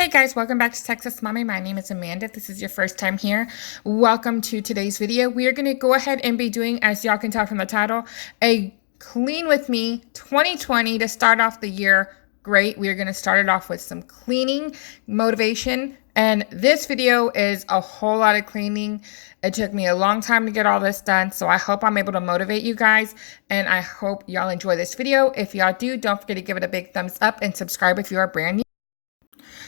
Hey guys, welcome back to Texas Mommy. My name is Amanda. If this is your first time here, welcome to today's video. We are going to go ahead and be doing, as y'all can tell from the title, a Clean With Me 2020 to start off the year. Great. We are going to start it off with some cleaning motivation. And this video is a whole lot of cleaning. It took me a long time to get all this done, so I hope I'm able to motivate you guys, and I hope y'all enjoy this video. If y'all do, don't forget to give it a big thumbs up and subscribe if you are brand new.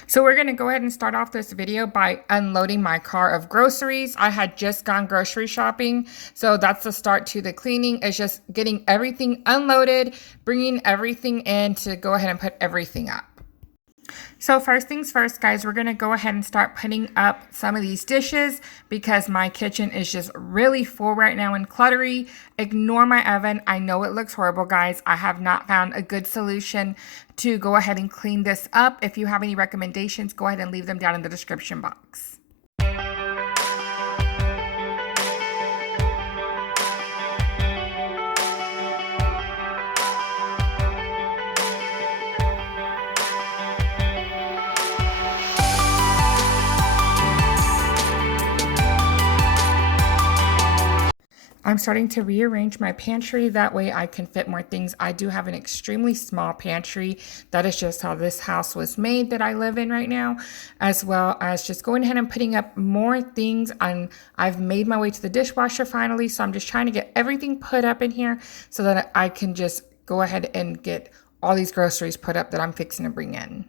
So we're going to go ahead and start off this video by unloading my car of groceries. I had just gone grocery shopping, so that's the start to the cleaning, is just getting everything unloaded, bringing everything in to go ahead and put everything up. So first things first, guys, we're going to go ahead and start putting up some of these dishes because my kitchen is just really full right now and cluttery. Ignore my oven. I know it looks horrible, guys. I have not found a good solution to go ahead and clean this up. If you have any recommendations, go ahead and leave them down in the description box. I'm starting to rearrange my pantry. That way I can fit more things. I do have an extremely small pantry. That is just how this house was made that I live in right now, as well as just going ahead and putting up more things. I've made my way to the dishwasher finally, so I'm just trying to get everything put up in here so that I can just go ahead and get all these groceries put up that I'm fixing to bring in.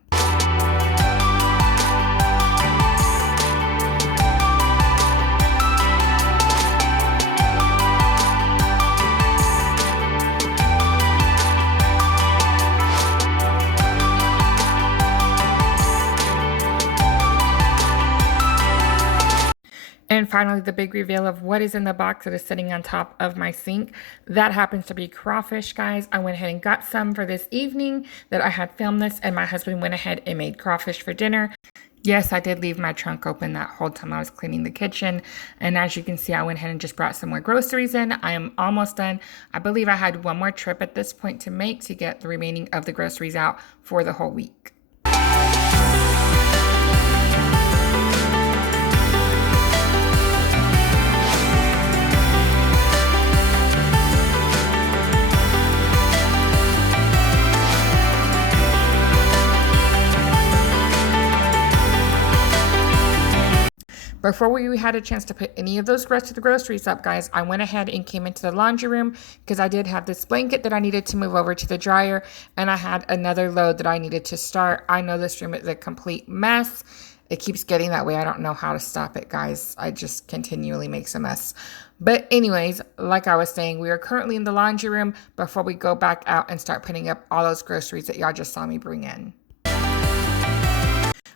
And finally, the big reveal of what is in the box that is sitting on top of my sink. That happens to be crawfish, guys. I went ahead and got some for this evening that I had filmed this, and my husband went ahead and made crawfish for dinner. Yes, I did leave my trunk open that whole time I was cleaning the kitchen. And as you can see, I went ahead and just brought some more groceries in. I am almost done. I believe I had one more trip at this point to make to get the remaining of the groceries out for the whole week. Before we had a chance to put any of those rest of the groceries up, guys, I went ahead and came into the laundry room because I did have this blanket that I needed to move over to the dryer, and I had another load that I needed to start. I know this room is a complete mess. It keeps getting that way. I don't know how to stop it, guys. I just continually makes a mess. But anyways, like I was saying, we are currently in the laundry room before we go back out and start putting up all those groceries that y'all just saw me bring in.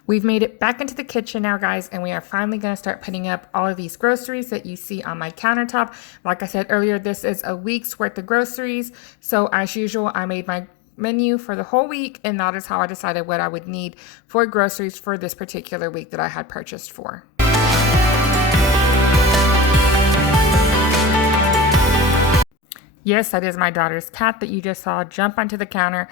We've made it back into the kitchen now, guys, and we are finally going to start putting up all of these groceries that you see on my countertop. Like I said earlier, this is a week's worth of groceries. So as usual, I made my menu for the whole week, and that is how I decided what I would need for groceries for this particular week that I had purchased for. Yes, that is my daughter's cat that you just saw jump onto the counter.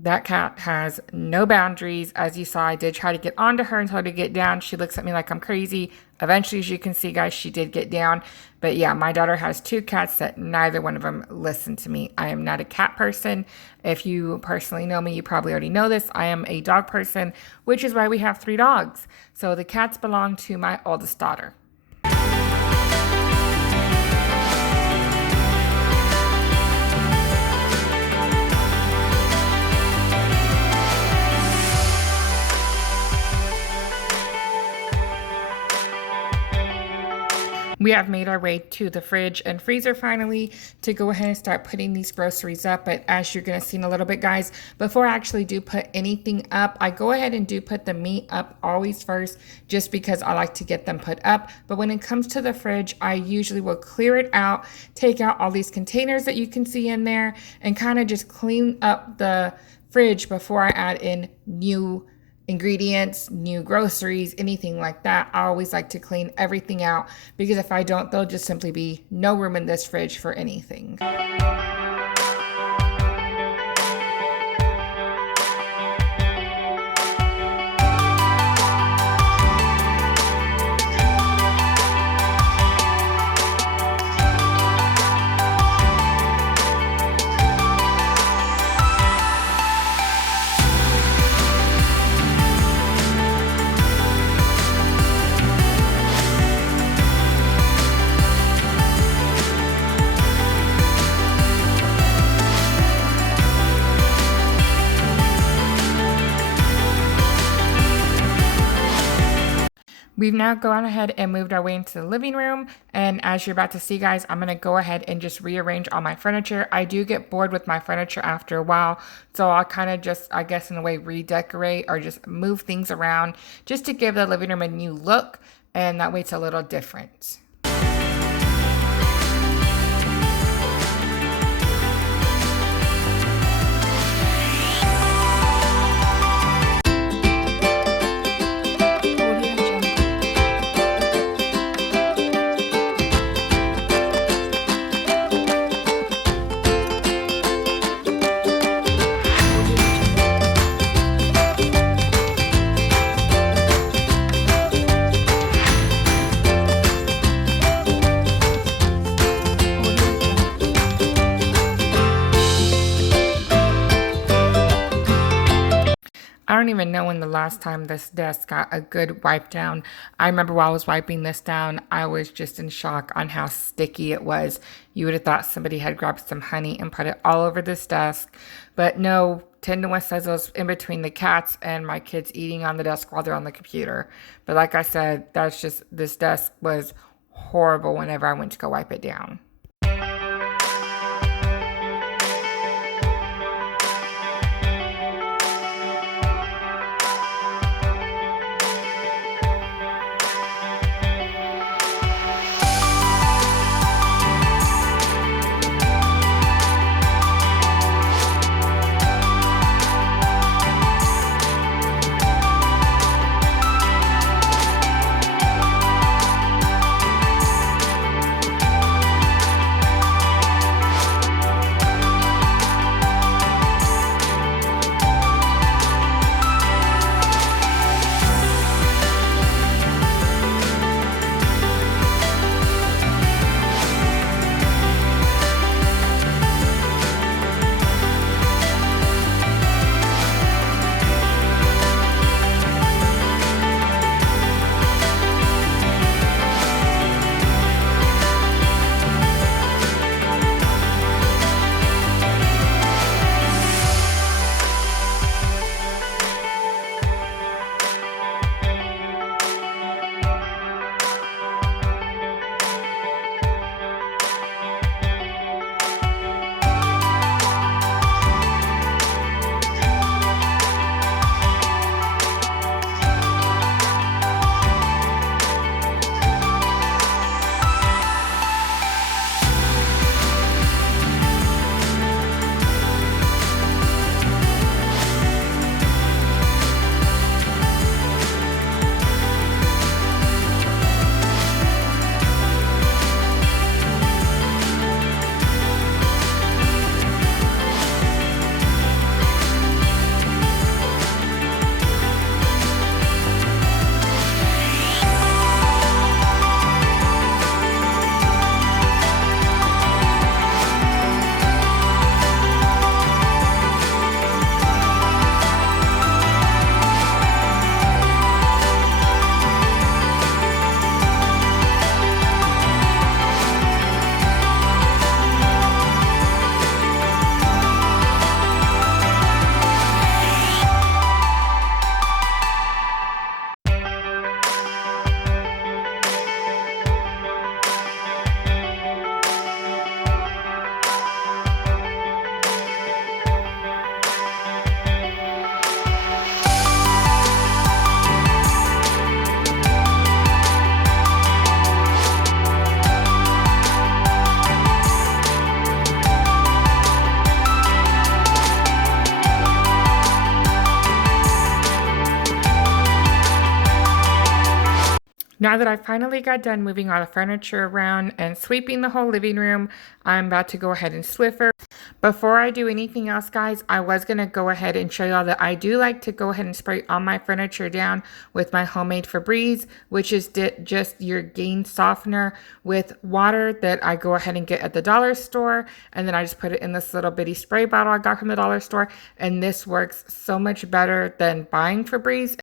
That cat has no boundaries. As you saw, I did try to get onto her and tell her to get down. She looks at me like I'm crazy. Eventually, as you can see, guys, she did get down. But yeah, my daughter has two cats that neither one of them listen to me. I am not a cat person. If you personally know me, you probably already know this. I am a dog person, which is why we have 3 dogs. So the cats belong to my oldest daughter. We have made our way to the fridge and freezer finally to go ahead and start putting these groceries up. But as you're going to see in a little bit, guys, before I actually do put anything up, I go ahead and do put the meat up always first, just because I like to get them put up. But when it comes to the fridge, I usually will clear it out, take out all these containers that you can see in there, and kind of just clean up the fridge before I add in new ingredients, new groceries, anything like that. I always like to clean everything out because if I don't, there'll just simply be no room in this fridge for anything. We've now gone ahead and moved our way into the living room. And as you're about to see, guys, I'm going to go ahead and just rearrange all my furniture. I do get bored with my furniture after a while. So I'll kind of just, I guess in a way, redecorate or just move things around just to give the living room a new look. And that way it's a little different. I don't even know when the last time this desk got a good wipe down. I remember while I was wiping this down, I was just in shock on how sticky it was. You would have thought somebody had grabbed some honey and put it all over this desk. But no, 10 to 1 says it was in between the cats and my kids eating on the desk while they're on the computer. But like I said, that's just, this desk was horrible whenever I went to go wipe it down. Now that I finally got done moving all the furniture around and sweeping the whole living room, I'm about to go ahead and Swiffer. Before I do anything else, guys, I was going to go ahead and show y'all that I do like to go ahead and spray all my furniture down with my homemade Febreze, which is just your gain softener with water that I go ahead and get at the dollar store. And then I just put it in this little bitty spray bottle I got from the dollar store. And this works so much better than buying Febreze.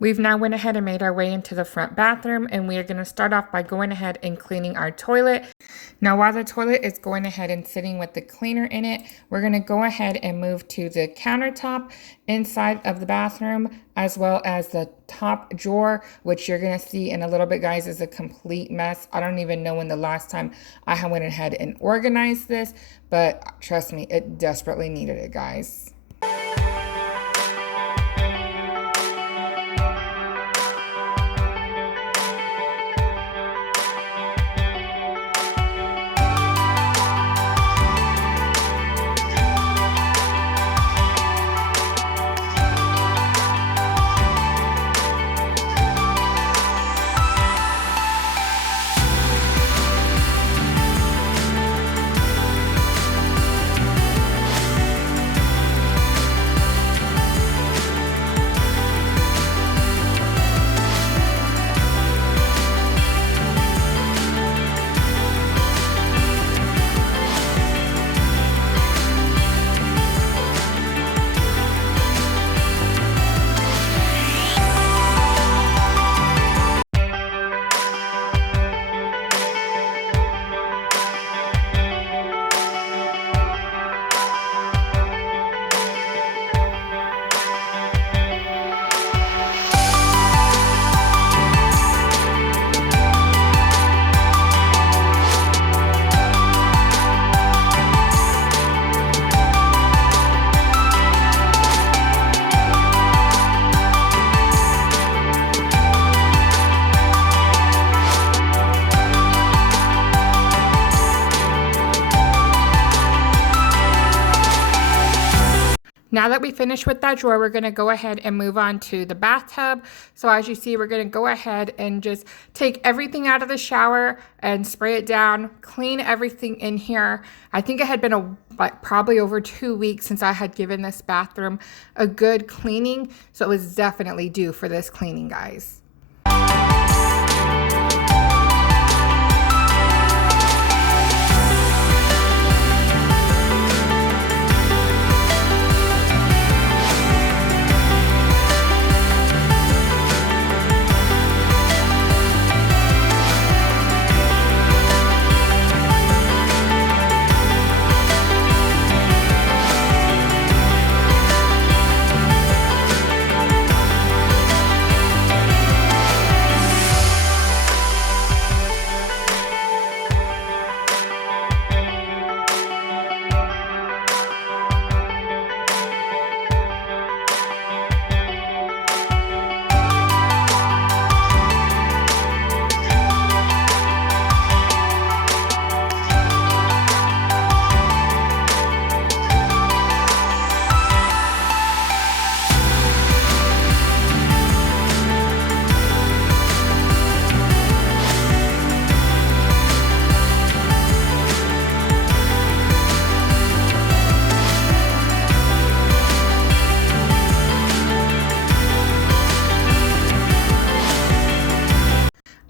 We've now went ahead and made our way into the front bathroom, and we are going to start off by going ahead and cleaning our toilet. Now, while the toilet is going ahead and sitting with the cleaner in it, we're going to go ahead and move to the countertop inside of the bathroom, as well as the top drawer, which you're going to see in a little bit, guys, is a complete mess. I don't even know when the last time I went ahead and organized this, but trust me, it desperately needed it, guys. Now that we finished with that drawer, we're going to go ahead and move on to the bathtub. So as you see, we're going to go ahead and just take everything out of the shower and spray it down, clean everything in here. I think it had been probably over 2 weeks since I had given this bathroom a good cleaning. So it was definitely due for this cleaning, guys.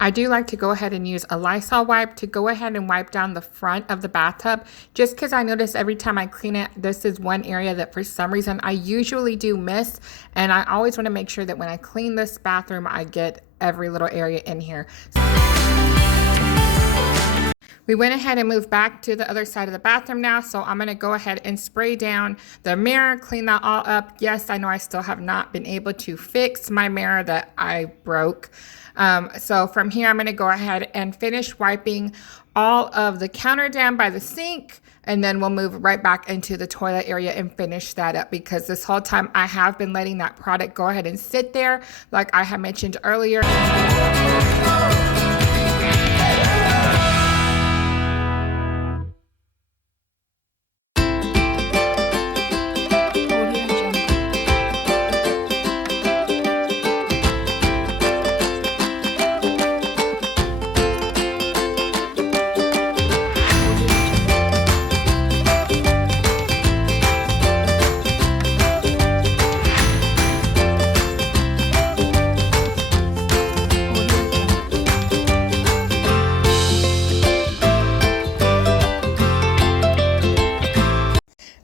I do like to go ahead and use a Lysol wipe to go ahead and wipe down the front of the bathtub, just because I notice every time I clean it, this is one area that for some reason I usually do miss, and I always want to make sure that when I clean this bathroom, I get every little area in here. We went ahead and moved back to the other side of the bathroom now, so I'm going to go ahead and spray down the mirror, clean that all up. Yes, I know I still have not been able to fix my mirror that I broke. So from here, I'm going to go ahead and finish wiping all of the counter down by the sink, and then we'll move right back into the toilet area and finish that up, because this whole time I have been letting that product go ahead and sit there like I had mentioned earlier.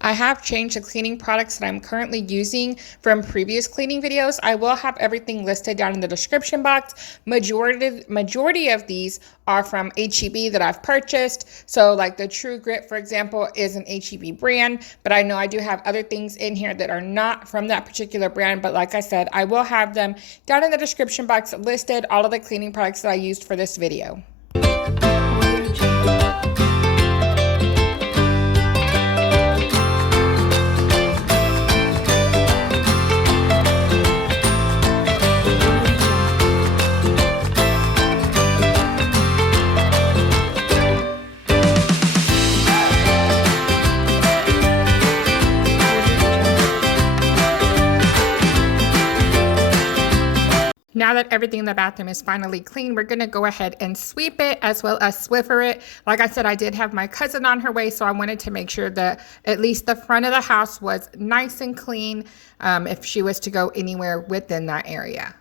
I have changed the cleaning products that I'm currently using from previous cleaning videos. I will have everything listed down in the description box. Majority of these are from HEB that I've purchased. So like the True Grit, for example, is an HEB brand, but I know I do have other things in here that are not from that particular brand. But like I said, I will have them down in the description box listed, all of the cleaning products that I used for this video. Now that everything in the bathroom is finally clean, we're going to go ahead and sweep it as well as Swiffer it. Like I said, I did have my cousin on her way, so I wanted to make sure that at least the front of the house was nice and clean if she was to go anywhere within that area.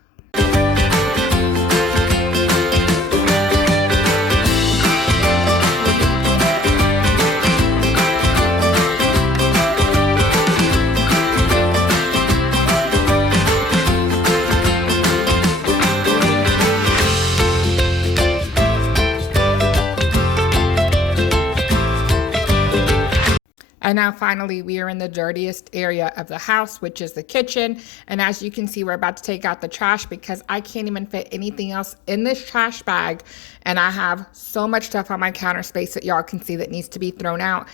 And now finally, we are in the dirtiest area of the house, which is the kitchen. And as you can see, we're about to take out the trash because I can't even fit anything else in this trash bag. And I have so much stuff on my counter space that y'all can see that needs to be thrown out.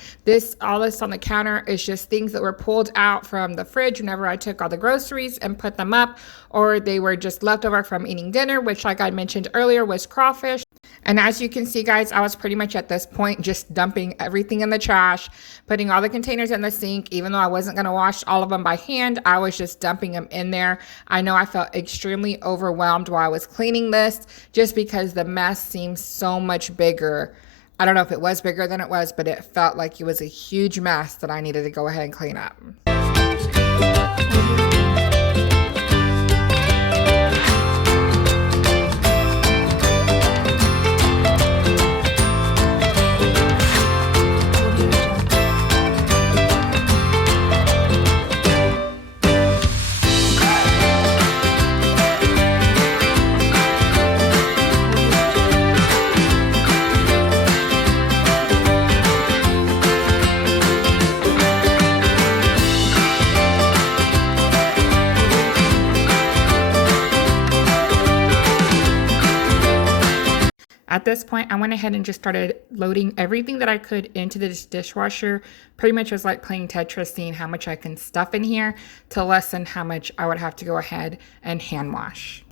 All this on the counter is just things that were pulled out from the fridge whenever I took all the groceries and put them up, or they were just leftover from eating dinner, which like I mentioned earlier was crawfish. And as you can see, guys, I was pretty much at this point just dumping everything in the trash, putting all the containers in the sink. Even though I wasn't going to wash all of them by hand, I was just dumping them in there. I know I felt extremely overwhelmed while I was cleaning this just because the mess seems so much bigger. I don't know if it was bigger than it was, but it felt like it was a huge mess that I needed to go ahead and clean up. At this point, I went ahead and just started loading everything that I could into this dishwasher. Pretty much was like playing Tetris, seeing how much I can stuff in here to lessen how much I would have to go ahead and hand wash.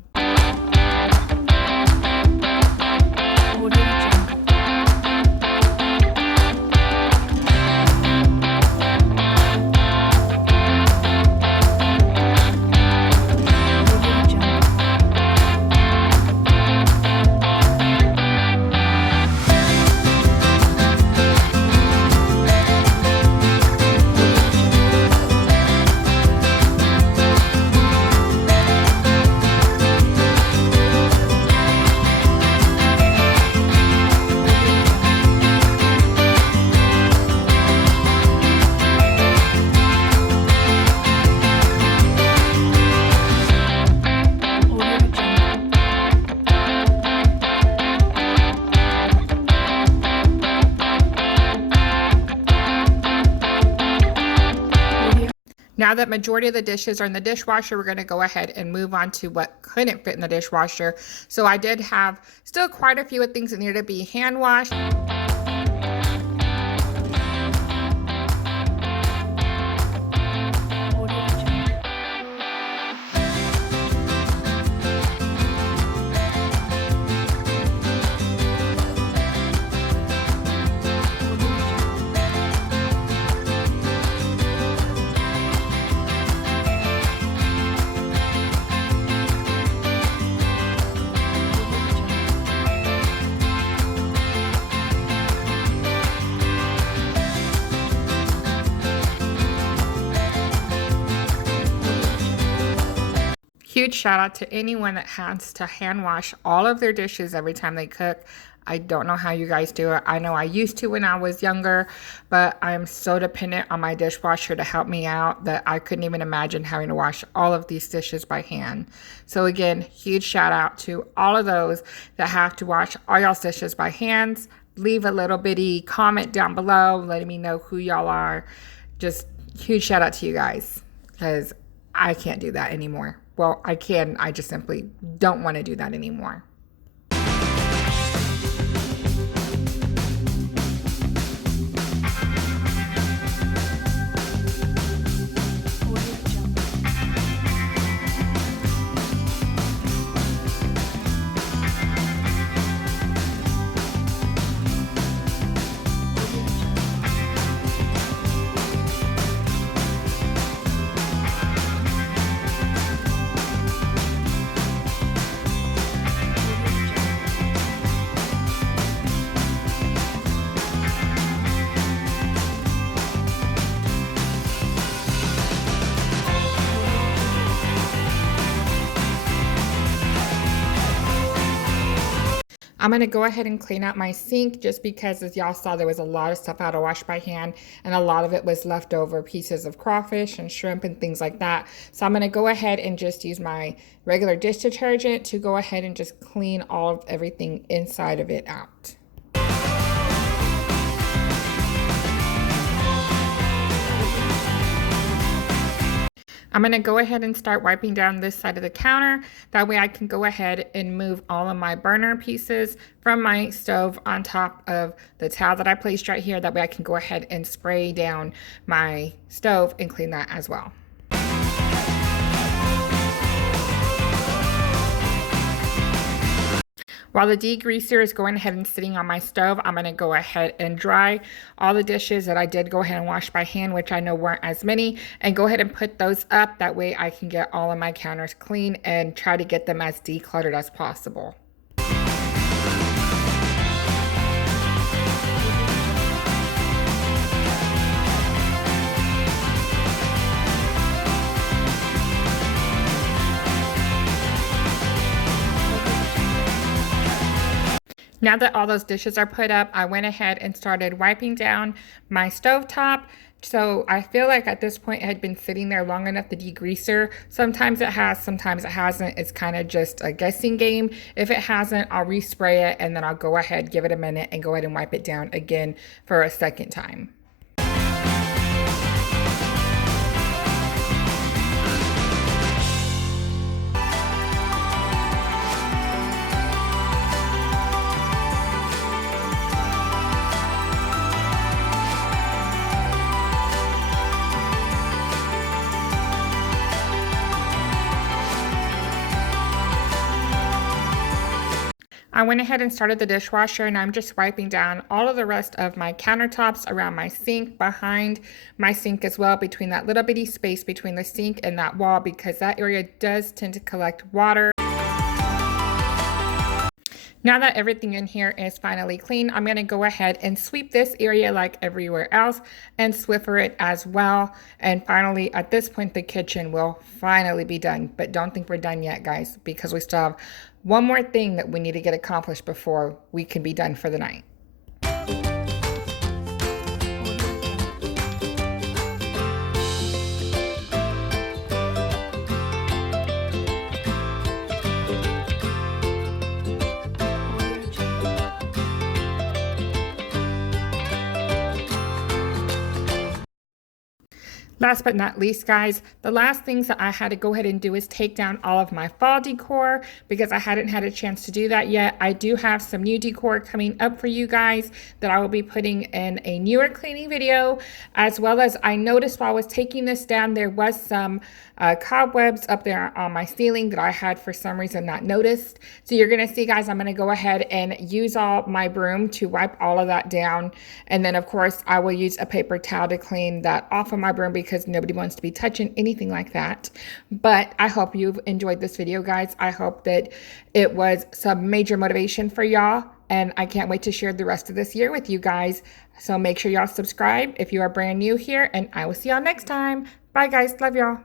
Now that majority of the dishes are in the dishwasher, we're going to go ahead and move on to what couldn't fit in the dishwasher. So I did have still quite a few of things that needed to be hand washed. Huge shout out to anyone that has to hand wash all of their dishes every time they cook. I don't know how you guys do it. I know I used to when I was younger, but I'm so dependent on my dishwasher to help me out that I couldn't even imagine having to wash all of these dishes by hand. So again, huge shout out to all of those that have to wash all y'all's dishes by hands. Leave a little bitty comment down below letting me know who y'all are. Just huge shout out to you guys, because I can't do that anymore. Well, I can, I just simply don't want to do that anymore. I'm going to go ahead and clean out my sink just because, as y'all saw, there was a lot of stuff I had to wash by hand, and a lot of it was leftover pieces of crawfish and shrimp and things like that. So I'm going to go ahead and just use my regular dish detergent to go ahead and just clean all of everything inside of it out. I'm going to go ahead and start wiping down this side of the counter. That way I can go ahead and move all of my burner pieces from my stove on top of the towel that I placed right here. That way I can go ahead and spray down my stove and clean that as well. While the degreaser is going ahead and sitting on my stove, I'm going to go ahead and dry all the dishes that I did go ahead and wash by hand, which I know weren't as many, and go ahead and put those up. That way I can get all of my counters clean and try to get them as decluttered as possible. Now that all those dishes are put up, I went ahead and started wiping down my stovetop. So I feel like at this point it had been sitting there long enough, the degreaser. Sometimes it has, sometimes it hasn't. It's kind of just a guessing game. If it hasn't, I'll respray it, and then I'll go ahead, give it a minute, and go ahead and wipe it down again for a second time. I went ahead and started the dishwasher, and I'm just wiping down all of the rest of my countertops around my sink, behind my sink as well, between that little bitty space between the sink and that wall, because that area does tend to collect water. Now that everything in here is finally clean, I'm going to go ahead and sweep this area like everywhere else and Swiffer it as well. And finally, at this point, the kitchen will finally be done. But don't think we're done yet, guys, because we still have one more thing that we need to get accomplished before we can be done for the night. Last but not least, guys, the last things that I had to go ahead and do is take down all of my fall decor because I hadn't had a chance to do that yet. I do have some new decor coming up for you guys that I will be putting in a newer cleaning video, as well as I noticed while I was taking this down, there was some cobwebs up there on my ceiling that I had for some reason not noticed. So you're going to see, guys, I'm going to go ahead and use all my broom to wipe all of that down. And then, of course, I will use a paper towel to clean that off of my broom because nobody wants to be touching anything like that. But I hope you've enjoyed this video, guys. I hope that it was some major motivation for y'all. And I can't wait to share the rest of this year with you guys. So make sure y'all subscribe if you are brand new here. And I will see y'all next time. Bye, guys. Love y'all.